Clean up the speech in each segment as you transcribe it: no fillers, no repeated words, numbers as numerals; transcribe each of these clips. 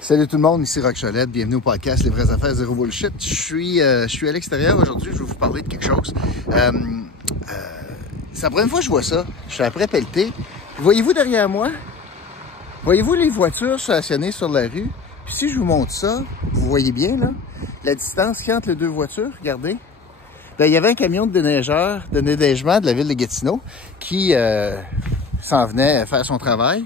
Salut tout le monde, ici Rock Cholette, bienvenue au podcast Les vraies affaires zéro bullshit. Je suis à l'extérieur aujourd'hui, je vais vous parler de quelque chose. C'est la première fois que je vois ça. Je suis après pelleté. Voyez-vous derrière moi? Voyez-vous les voitures stationnées sur la rue? Puis si je vous montre ça, vous voyez bien là, la distance qu'il y a entre les deux voitures, regardez. Ben, il y avait un camion de déneigeur, de déneigement de la ville de Gatineau qui s'en venait faire son travail.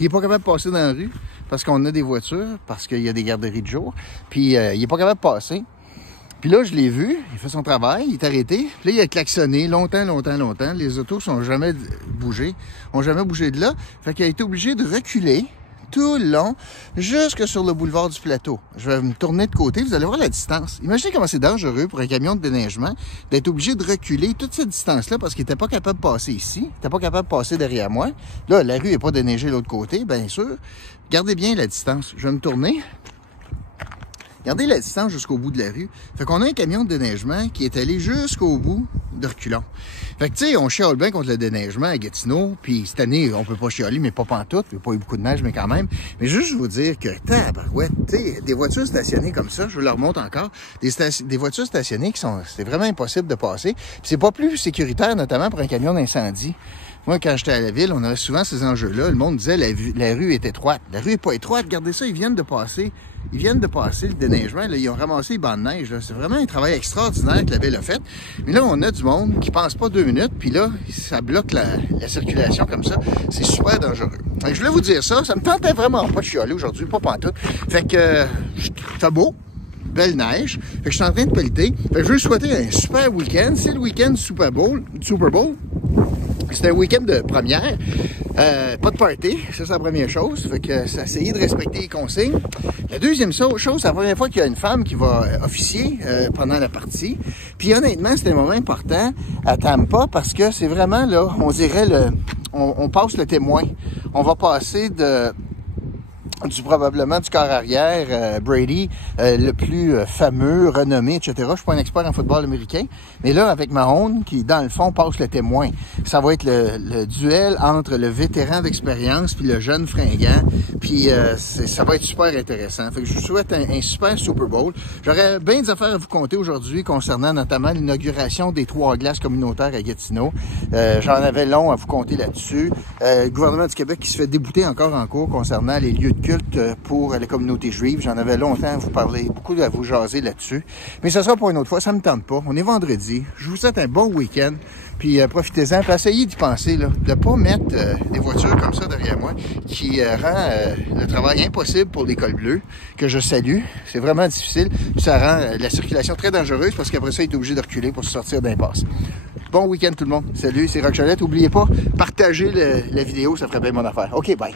Il n'est pas capable de passer dans la rue parce qu'on a des voitures, parce qu'il y a des garderies de jour. Puis il n'est pas capable de passer. Puis là, je l'ai vu, il fait son travail, il est arrêté. Puis là, il a klaxonné longtemps. Les autos sont jamais bougé de là. Fait qu'il a été obligé de reculer tout le long, jusque sur le boulevard du Plateau. Je vais me tourner de côté, vous allez voir la distance. Imaginez comment c'est dangereux pour un camion de déneigement d'être obligé de reculer toute cette distance-là parce qu'il n'était pas capable de passer ici, il n'était pas capable de passer derrière moi. Là, la rue n'est pas déneigée de l'autre côté, bien sûr. Gardez bien la distance. Je vais me tourner. Regardez la distance jusqu'au bout de la rue. Fait qu'on a un camion de déneigement qui est allé jusqu'au bout de reculons. Fait que tu sais, on chiale bien contre le déneigement à Gatineau, puis cette année, on peut pas chialer, mais pas pantoute, il n'y a pas eu beaucoup de neige, mais quand même. Mais juste vous dire que, tabarouette, tu sais, des voitures stationnées comme ça, je vous le remonte encore, des voitures stationnées qui sont, c'est vraiment impossible de passer. Puis c'est pas plus sécuritaire, notamment pour un camion d'incendie. Moi, quand j'étais à la ville, on avait souvent ces enjeux-là. Le monde disait la rue est étroite. La rue est pas étroite. Regardez ça, ils viennent de passer le déneigement. Là, ils ont ramassé les bancs de neige. C'est vraiment un travail extraordinaire que la ville a fait. Mais là, on a du monde qui pense pas 2 minutes. Puis là, ça bloque la circulation comme ça. C'est super dangereux. Fait que je voulais vous dire ça. Ça me tentait vraiment pas de chialer aujourd'hui, pas pantoute. Fait que, c'est beau. Belle neige. Fait que je suis en train de pelleter. Fait que je veux souhaiter un super week-end. C'est le week-end du Super Bowl. C'est un week-end de première. Pas de party, ça c'est la première chose. Fait que c'est essayer de respecter les consignes. La deuxième chose, c'est la première fois qu'il y a une femme qui va officier pendant la partie. Puis honnêtement, c'est un moment important à Tampa parce que c'est vraiment là, on dirait on passe le témoin. On va passer probablement du corps arrière, Brady, le plus fameux, renommé, etc. Je suis pas un expert en football américain, mais là, avec Mahomes, qui, dans le fond, passe le témoin. Ça va être le duel entre le vétéran d'expérience puis le jeune fringant, puis ça va être super intéressant. Fait que je vous souhaite un super Super Bowl. J'aurais bien des affaires à vous conter aujourd'hui concernant notamment l'inauguration des 3 glaces communautaires à Gatineau. J'en avais long à vous conter là-dessus. Le gouvernement du Québec qui se fait débouter encore en cours concernant les lieux de culte pour la communauté juive. J'en avais longtemps à vous parler, beaucoup à vous jaser là-dessus. Mais ça sera pour une autre fois, ça me tente pas. On est vendredi. Je vous souhaite un bon week-end. Puis profitez-en, puis essayez d'y penser, là, de pas mettre des voitures comme ça derrière moi qui rend le travail impossible pour l'école bleue, que je salue. C'est vraiment difficile. Puis ça rend la circulation très dangereuse parce qu'après ça, il est obligé de reculer pour se sortir d'impasse. Bon week-end tout le monde. Salut, c'est Rock Cholette. N'oubliez pas, partagez la vidéo, ça ferait bien mon affaire. OK, bye.